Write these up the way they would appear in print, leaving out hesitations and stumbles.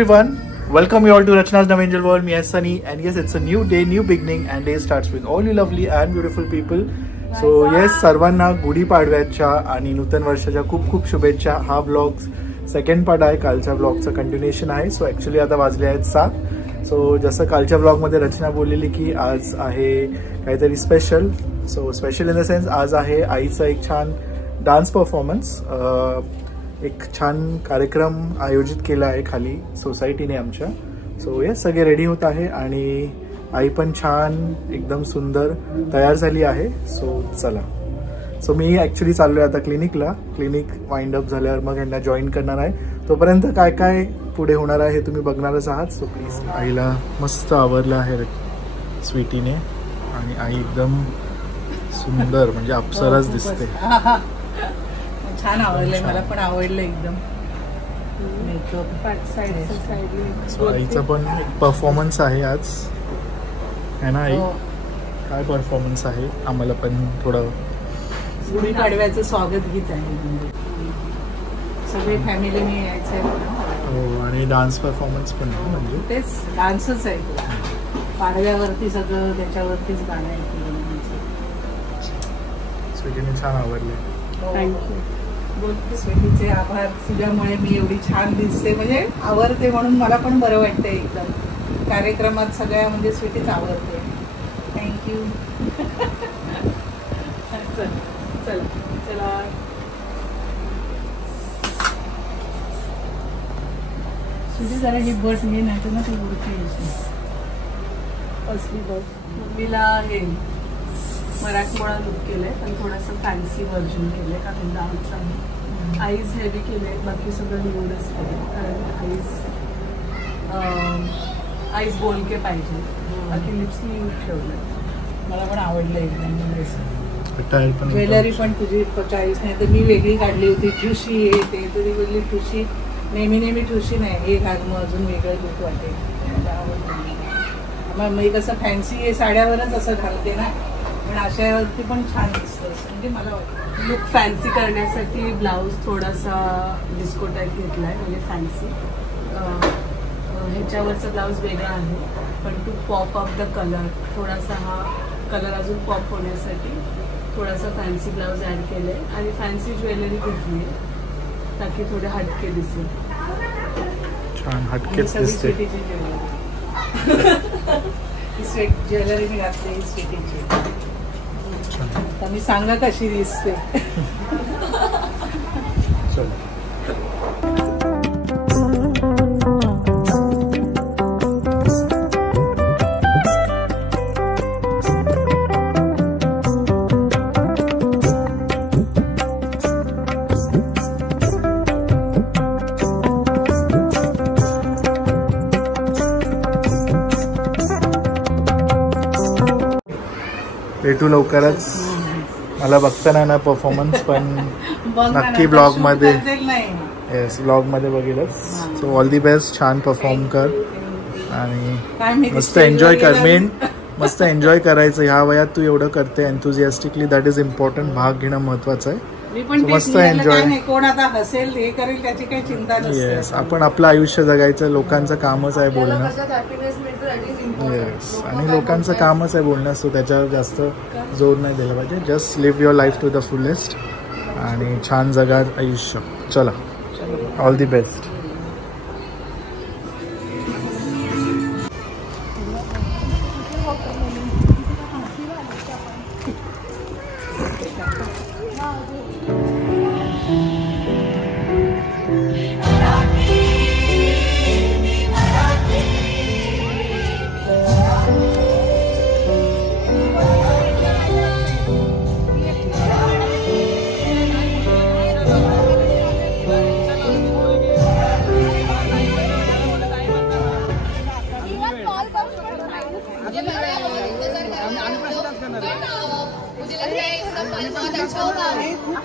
everyone, welcome you all to Rachna's New Angel World. Me as Sunny, and yes, it's a new day, new beginning, and day starts with all you lovely and beautiful people. So yes, सर्वांना गुढी पाडव्याच्या आणि नूतन वर्षाच्या खूप खूप शुभेच्छा. हा vlog second part आहे, कालच्या व्लॉगचं कंटिन्युएशन आहे. सो ॲक्च्युली आता वाजले आहेत 7. सो जसं कालच्या व्लॉगमध्ये रचना बोललेली की आज आहे काहीतरी special. So special in the sense आज आहे आईचा एक छान डान्स परफॉर्मन्स. एक छान कार्यक्रम आयोजित केला आहे खाली सोसायटीने आमच्या. सो येस, सगळे रेडी होत आहे आणि आई पण छान एकदम सुंदर तयार झाली आहे. सो चला. सो मी ॲक्च्युली चाललोय आता क्लिनिकला. क्लिनिक वाइंड अप झाल्यावर मग यांना जॉईन करणार आहे. तोपर्यंत काय काय पुढे होणार आहे हे तुम्ही बघणारच आहात. So please. आईला मस्त आवडलं आहे स्वीटीने आणि आई एकदम सुंदर म्हणजे अप्सराच दिसते. छान आवडलंय, मला पण आवडलं एकदम. सो आईचा पण एक परफॉर्मन्स आहे आज, है ना आई? काय परफॉर्मन्स आहे? आम्हाला पण थोडं गुढीपाडव्याचं स्वागत गीत आहे. सगळे फॅमिलीने यायचं आहे. हो, आणि डान्स परफॉर्मन्स पण म्हणजे तेच डान्सच आहे. पाडव्यावरती सगळं त्याच्यावरतीच गाणं आहे. स्वीटीने छान आवडले. थँक्यू. स्वीटीचे आभार. तुझ्यामुळे मी एवढी छान दिसते, म्हणजे आवडते म्हणून मला पण बरं वाटतं एकदम. कार्यक्रमात सगळ्या म्हणजे स्वीटीच आवडते. थँक्यू. चल चल चला. स्वीटी जरा ही बट मी नाही ना, ती उडती असली बट. मम्मीला हे मराठमोळा लुक केलाय, पण थोडंसं फॅन्सी व्हर्जन केलंय कारण डान्स आहे. आईज हेवी केले, बाकी सगळं न्यूडच केले कारण आईज बोलके पाहिजे. बाकी लिप्स मी ठेवलं. मला पण आवडलं एकदम. ज्वेलरी पण तुझी चॉईस नाही तर मी वेगळी काढली होती. ठुशी आहे ते, तुझी बोलली ठुशी नेहमी नेहमी ठुशी नाही, हे घाल मग अजून वेगळं लुक वाटेल. मला आवडतं. मग मी कसं फॅन्सी साड्यावरच असं घालते ना, पण अशावरती पण छान दिसतं म्हणजे मला वाटतं. लुक फॅन्सी करण्यासाठी ब्लाऊज थोडासा डिस्को टाईप घेतलाय, म्हणजे फॅन्सी. ह्याच्यावरचा ब्लाऊज वेगळा आहे, पण to pop up the colour, थोडासा हा कलर अजून पॉप होण्यासाठी थोडासा फॅन्सी ब्लाऊज ॲड केले आणि फॅन्सी ज्वेलरी घेतली ताकी थोडे हटके दिसेल. छान हटकेच दिसते. ज्वेलरी मी घातली स्वीटीची. आता मी सांगा कशी दिसते. भेटू लवकरच. मला बघता नाही ना परफॉर्मन्स, पण नक्की ब्लॉग मध्ये. येस, ब्लॉग मध्ये बघेलच. So all the best. छान परफॉर्म कर आणि मस्त एन्जॉय कर. मेन मस्त एन्जॉय करायचं. ह्या वयात तू एवढं करते एन्थुझियास्टिकली, दॅट इज इम्पॉर्टंट. भाग घेणं महत्वाचं आहे. मस्त एन्जॉय. कोण आता हसेल हे करेल त्याची काही चिंता नसते. येस, आपण आपलं आयुष्य जगायचं. लोकांचं कामच आहे बोलणं. येस, आणि लोकांचं कामच आहे बोलणं, सो त्याच्यावर जास्त जोर नाही दिला पाहिजे. Just live your life to the fullest आणि छान जगा आयुष्य. चला, ऑल दी बेस्ट.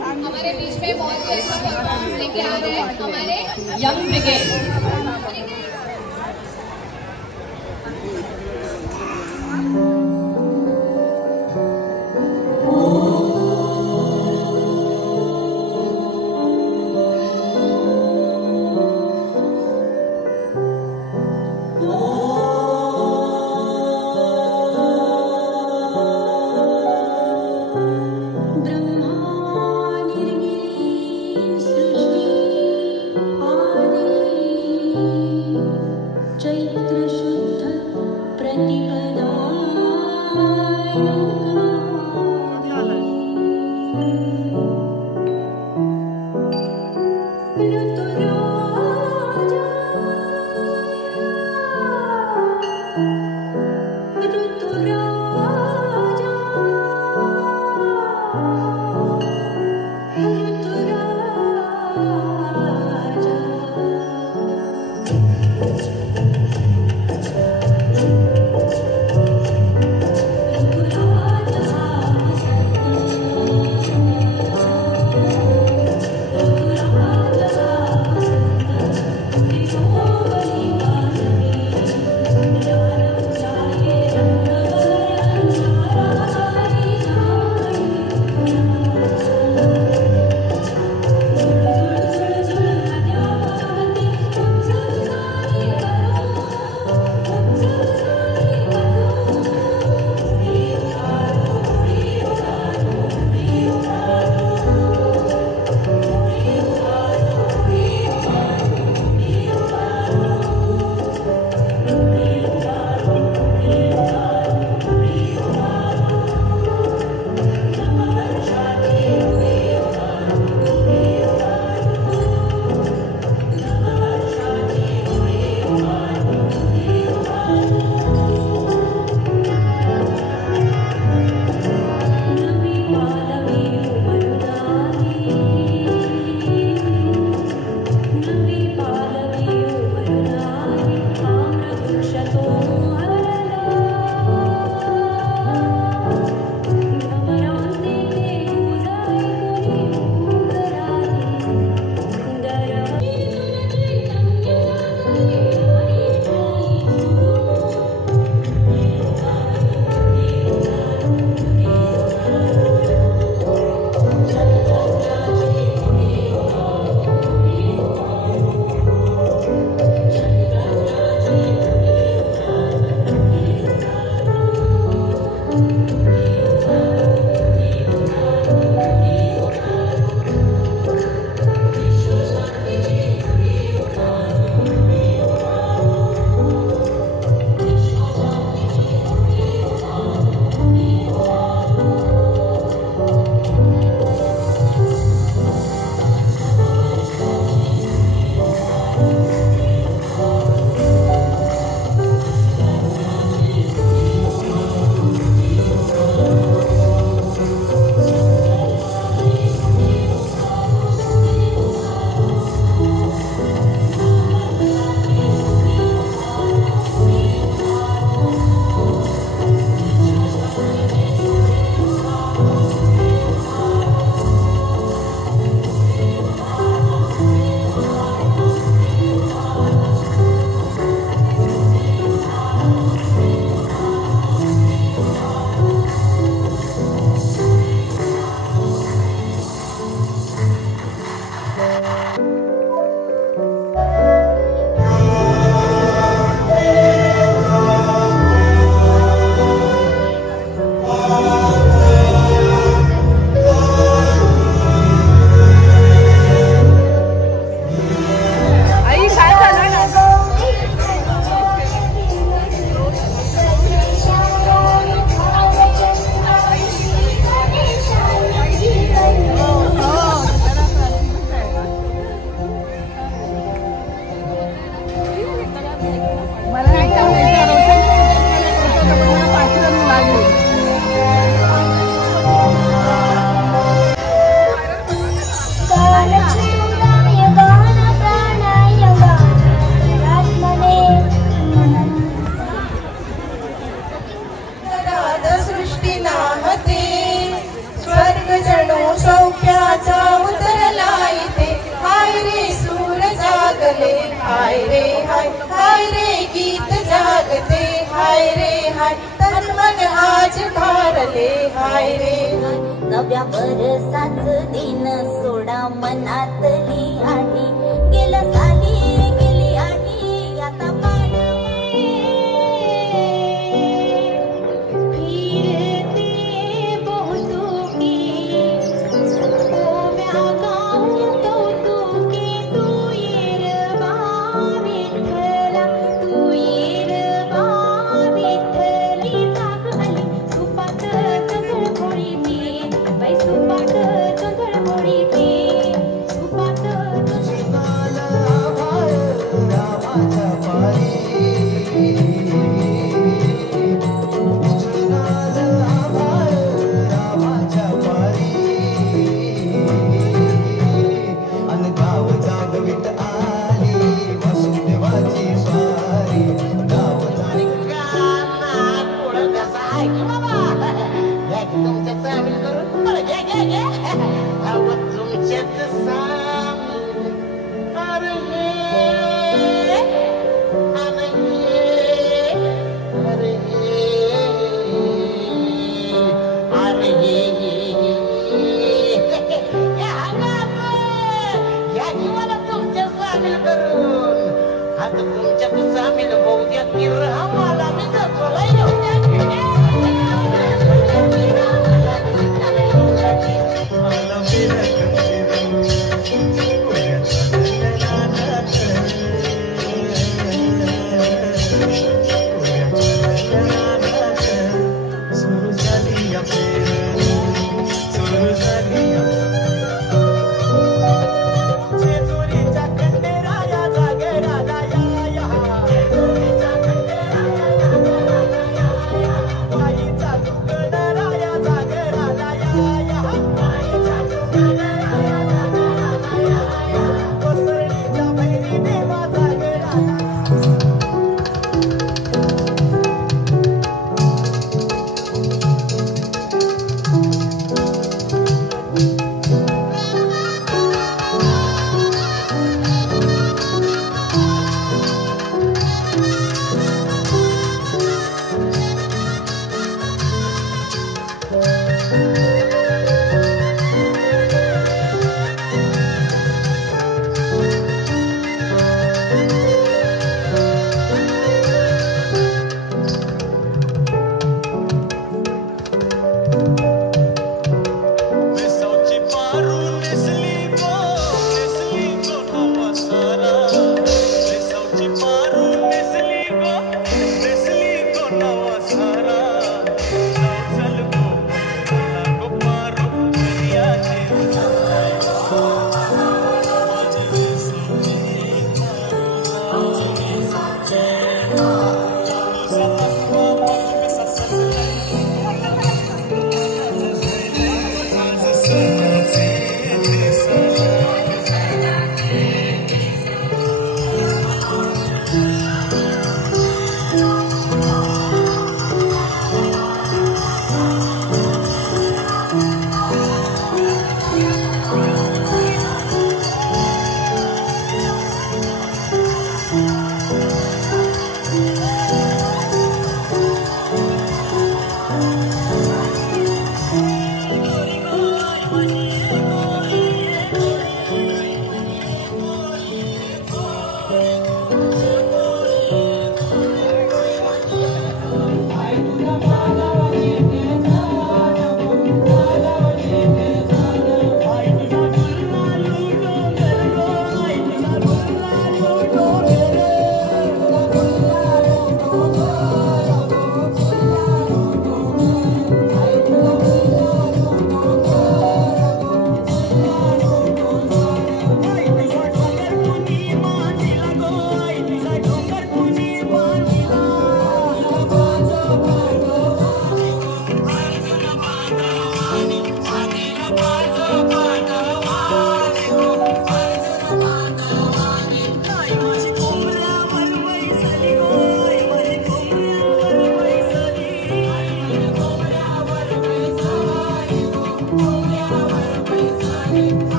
हमारे बीच में बहुत लेके आ रहे हैं हमारे यंग ब्रिगेड. मला नाही चालायचं रोशन पाठवून लागले. सृष्टी नाहते स्वर्ग जणू सौख्याचा उतरला इथे. हाय रे सूर जागले हाय रे हाय हाय रे गीत जागते हाय रे हाय तन मन आज भारले हाय रे. नव्या बरसाच दिन सोडा मनातली आठी गेलं साली गेली आठी आता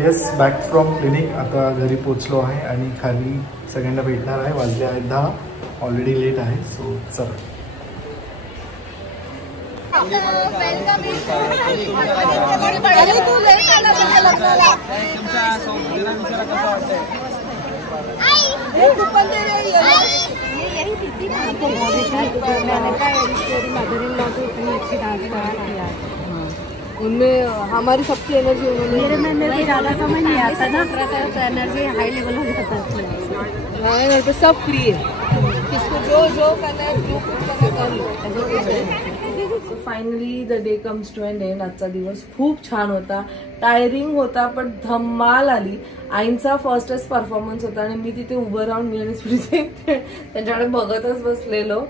येस, बॅक फ्रॉम क्लिनिक. आता घरी पोचलो आहे आणि खाली सगळ्यांना भेटणार आहे. वाजले आहेत 10, ऑलरेडी लेट आहे. सो चला. उनमें हमारी सबकी एनर्जी मेरे में भी ज़्यादा समझ नहीं आता ना, तो एनर्जी हाई लेवल हो जाता हमारे घर पे सब फ्री है, किसको जो करना है जो कुछ करना कर लो. Finally the day comes to an end. आजचा दिवस खूप छान होता, टायरिंग होता पण धम्माल आली. आईंचा फर्स्टच परफॉर्मन्स होता आणि मी तिथे उभं राहून मी आणि स्मृती त्यांच्याकडे बघतच बसलेलो.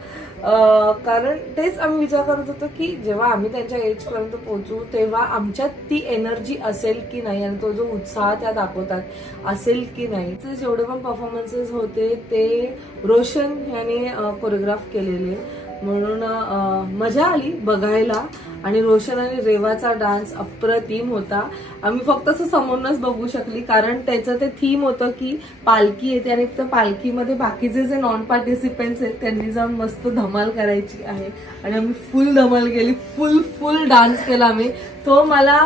कारण तेच आम्ही विचार करत होतो की जेव्हा आम्ही त्यांच्या एज पर्यंत पोहोचू तेव्हा आमच्यात ती एनर्जी असेल की नाही आणि तो जो उत्साह त्या दाखवतात असेल की नाही. जेवढे पण परफॉर्मन्सेस होते ते रोशन याने कोरिओग्राफ केलेले, म्हणून मजा आली बघायला. आणि रोशन आणि रेवाचा डान्स अप्रतिम होता. आम्ही फक्त असं समोरच बघू शकली कारण त्याचं ते थीम होतं की पालखी येते आणि त्या पालखीमध्ये बाकीचे जे नॉन पार्टिसिपेंट्स आहेत त्यांनी जाऊन मस्त धमाल करायची आहे आणि आम्ही फुल धमाल केली, फुल डान्स केला आम्ही. तो मला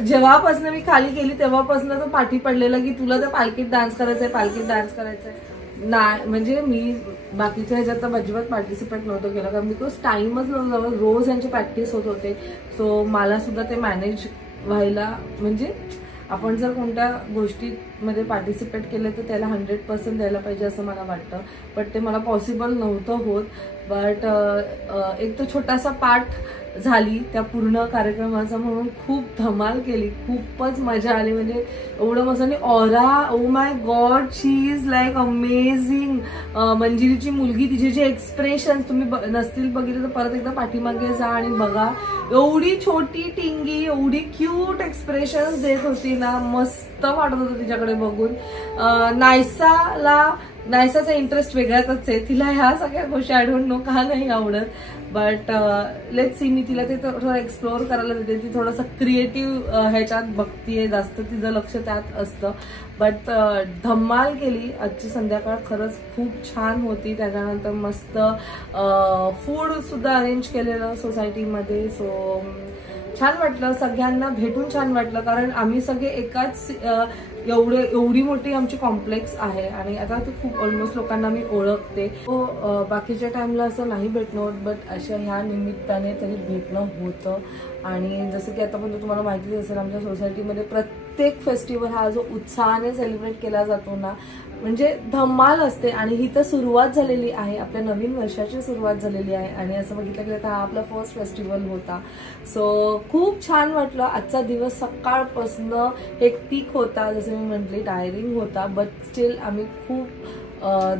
जेव्हापासून मी खाली गेली तेव्हापासून तो पाठी पडलेला की तुला त्या पालखीत डान्स करायचंय, पालखीत डान्स करायचंय. नाही म्हणजे मी बाकीच्या ह्याच्यात तर अजिबात पार्टिसिपेट नव्हतं केलं कारण बिकॉज टाइमच नव्हतं. रोज यांची प्रॅक्टिस होत होते. सो मला सुद्धा ते मॅनेज व्हायला, म्हणजे आपण जर कोणत्या गोष्टीमध्ये पार्टिसिपेट केलं तर त्याला 100% द्यायला पाहिजे असं मला वाटतं. बट ते मला पॉसिबल नव्हतं होत. बट एक तो छोटासा पार्ट झाली त्या पूर्ण कार्यक्रमाचा, म्हणून खूप धमाल केली, खूपच मजा आली. म्हणजे एवढं मस्त aura, oh my God, she is like amazing. मंजिरीची मुलगी, तिचे जे एक्सप्रेशन तुम्ही नसतील बघितले तर परत एकदा पाठीमागे जा आणि बघा. एवढी छोटी टिंगी, एवढी क्यूट एक्सप्रेशन देत होती ना, मस्त वाटत होतं तिच्याकडे बघून. नायसाचा इंटरेस्ट वेगळाच आहे, तिला ह्या सगळ्या गोष्टी आय डोंट नो का नाही आवडत. बट लेट्स सी, मी तिला ते थोडं एक्सप्लोअर करायला देते. ती थोडंसं क्रिएटिव्ह ह्याच्यात बघतीये, जास्त तिचं लक्ष त्यात असतं. बट धम्माल केली आजची संध्याकाळ, खरंच खूप छान होती. त्याच्यानंतर मस्त फूड सुद्धा अरेंज केलेलं सोसायटीमध्ये. सो छान वाटलं, सगळ्यांना भेटून छान वाटलं कारण आम्ही सगळे एकाच एवढी मोठी आमची कॉम्प्लेक्स आहे आणि आता ते खूप ऑलमोस्ट लोकांना मी ओळखते. बाकीच्या टाइमला असं नाही भेटणं होत, बट अशा ह्या निमित्ताने तरी भेटणं होतं. आणि जसं की आतापर्यंत तुम्हाला माहितीच असेल, आमच्या सोसायटीमध्ये प्रत्येक फेस्टिवल हा जो उत्साहाने सेलिब्रेट केला जातो ना, म्हणजे धम्माल असते. आणि ही तर सुरुवात झालेली आहे, आपल्या नवीन वर्षाची सुरुवात झालेली आहे आणि असं बघितलं गेलं तर हा आपला फर्स्ट फेस्टिवल होता. सो खूप छान वाटलं. आजचा दिवस सकाळपासून हेक्टिक होता, जसं मी म्हटली टायरिंग होता, बट स्टील आम्ही खूप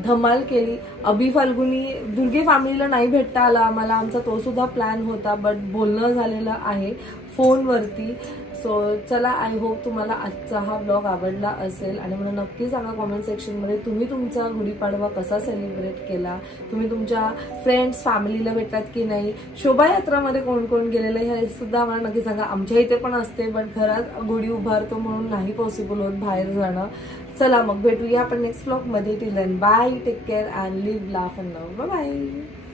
धमाल केली. अभि फाल्गुनी दुर्गे फॅमिलीला नाही भेटता आला आम्हाला, आमचा तो सुद्धा प्लॅन होता, बट बोलणं झालेलं आहे फोनवरती. सो चला, आय होप तुम्हाला आजचा हा ब्लॉग आवडला असेल आणि मला नक्की सांगा कॉमेंट सेक्शनमध्ये तुम्ही तुमचा गुढीपाडवा कसा सेलिब्रेट केला, तुम्ही तुमच्या फ्रेंड्स फॅमिलीला भेटतात की नाही, शोभायात्रामध्ये कोण कोण गेलेलं हे सुद्धा मला नक्की सांगा. आमच्या इथे पण असते, बट घरात गुढी उभारतो म्हणून नाही पॉसिबल होत बाहेर जाणं. चला मग भेटूया आपण नेक्स्ट ब्लॉगमध्ये. Till then bye, take care and live, laugh and love. Bye bye.